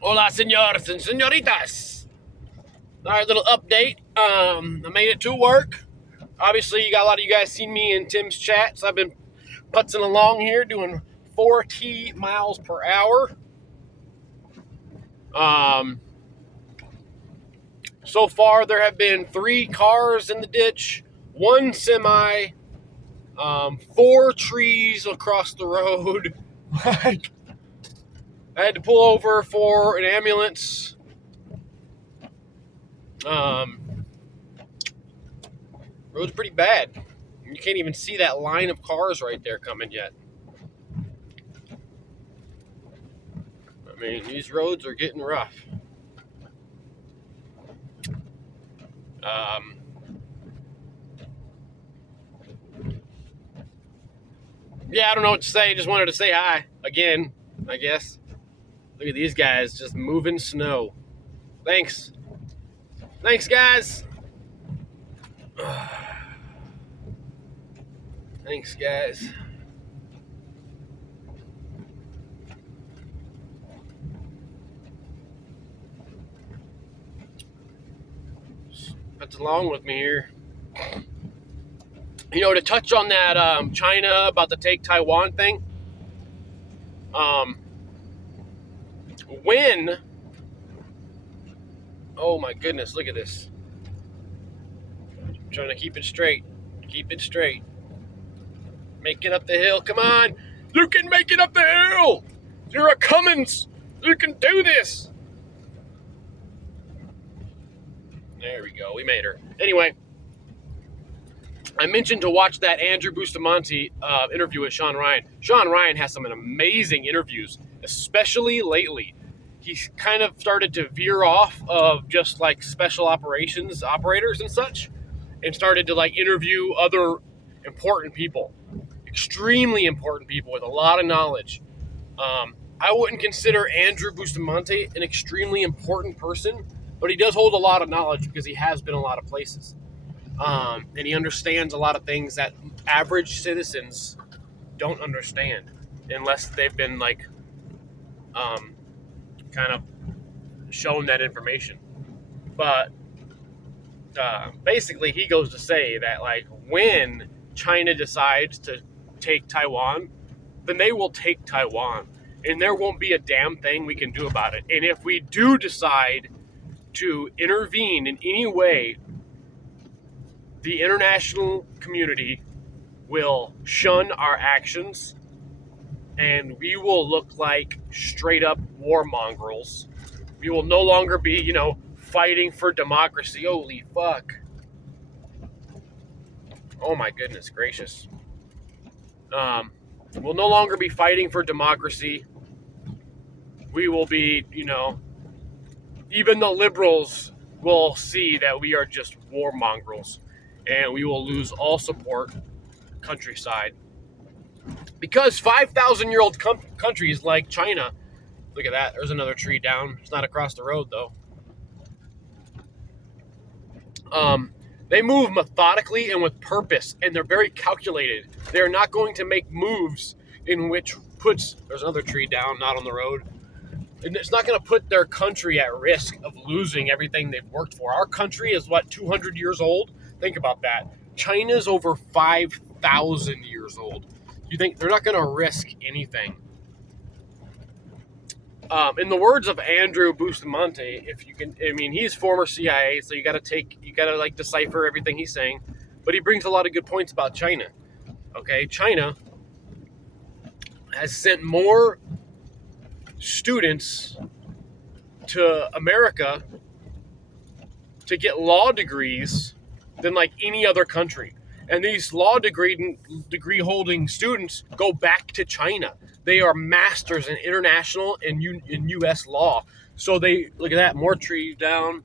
Hola, senores and senoritas. All right, little update. I made it to work. Obviously, you got a lot of you guys seen me in Tim's chat, so I've been putzing along here doing 40 miles per hour. So far, there have been 3 cars in the ditch, 1 semi, 4 trees across the road. Like, I had to pull over for an ambulance. Road's pretty bad. You can't even see that line of cars right there coming yet. I mean, these roads are getting rough. Yeah, I don't know what to say. Just wanted to say hi again, I guess. Look at these guys just moving snow. Thanks. Thanks, guys. Thanks, guys. That's along with me here. You know, to touch on that China about to take Taiwan thing. When? Oh my goodness! Look at this. I'm trying to keep it straight. Keep it straight. Make it up the hill. Come on. You can make it up the hill. You're a Cummins. You can do this. There we go. We made her. Anyway, I mentioned to watch that Andrew Bustamante interview with Sean Ryan. Sean Ryan has some amazing interviews, especially lately. He's kind of started to veer off of just like special operations operators and such, and started to like interview other important people, extremely important people with a lot of knowledge. I wouldn't consider Andrew Bustamante an extremely important person, but he does hold a lot of knowledge because he has been a lot of places. And he understands a lot of things that average citizens don't understand unless they've been like kind of shown that information. But basically, he goes to say that like when China decides to take Taiwan, then they will take Taiwan, and there won't be a damn thing we can do about it. And if we do decide to intervene in any way, the international community will shun our actions, and we will look like straight up warmongrels. We will no longer be, fighting for democracy. Holy fuck. Oh my goodness gracious. We'll no longer be fighting for democracy. We will be, even the liberals will see that we are just warmongrels, and we will lose all support countryside. Because 5,000-year-old countries like China, look at that, there's another tree down. It's not across the road, though. They move methodically and with purpose, and they're very calculated. They're not going to make moves in which there's another tree down, not on the road. And it's not going to put their country at risk of losing everything they've worked for. Our country is, 200 years old? Think about that. China's over 5,000 years old. You think they're not going to risk anything? In the words of Andrew Bustamante, he's former CIA, so you got to decipher everything he's saying, but he brings a lot of good points about China. Okay, China has sent more students to America to get law degrees than like any other country. And these law degree holding students go back to China. They are masters in international and in U.S. law. So they, look at that, more tree down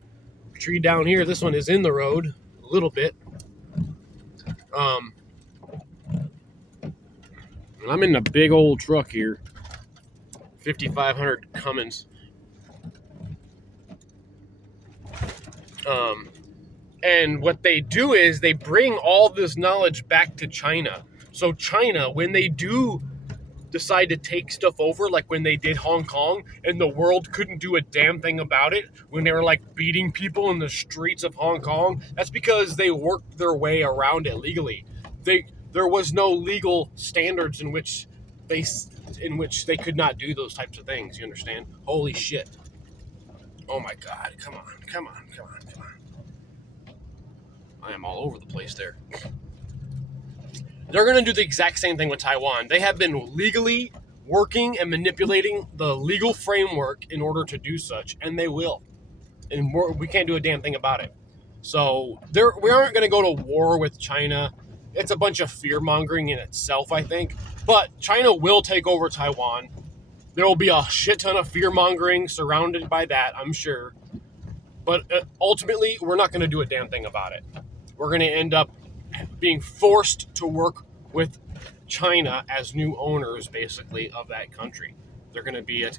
here. This one is in the road a little bit. I'm in a big old truck here, 5,500 Cummins. And what they do is they bring all this knowledge back to China. So China, when they do decide to take stuff over, like when they did Hong Kong, and the world couldn't do a damn thing about it when they were like beating people in the streets of Hong Kong. That's because they worked their way around it legally. There was no legal standards in which they could not do those types of things. You understand? Holy shit! Oh my God! Come on! I am all over the place there. They're going to do the exact same thing with Taiwan. They have been legally working and manipulating the legal framework in order to do such, and they will. And we can't do a damn thing about it. So we aren't going to go to war with China. It's a bunch of fear-mongering in itself, I think. But China will take over Taiwan. There will be a shit ton of fear-mongering surrounded by that, I'm sure. But ultimately, we're not going to do a damn thing about it. We're going to end up being forced to work with China as new owners, basically, of that country. It's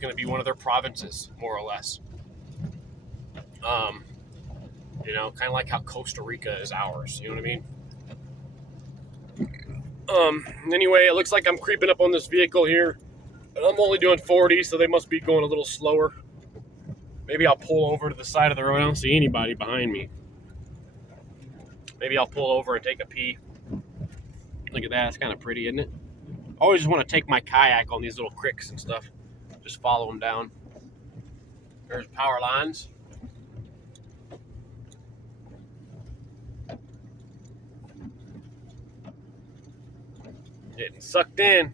going to be one of their provinces, more or less. Kind of like how Costa Rica is ours. You know what I mean? Anyway, it looks like I'm creeping up on this vehicle here. And I'm only doing 40, so they must be going a little slower. Maybe I'll pull over to the side of the road. I don't see anybody behind me. Maybe I'll pull over and take a pee. Look at that. It's kind of pretty, isn't it? I always just want to take my kayak on these little creeks and stuff. Just follow them down. There's power lines. Getting sucked in.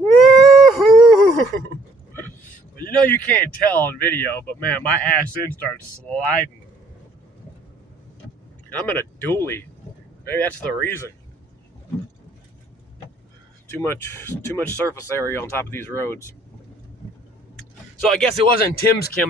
Woohoo! You can't tell on video, but man, my ass end starts sliding. And I'm in a dually. Maybe that's the reason. Too much surface area on top of these roads. So I guess it wasn't Tim's Kim.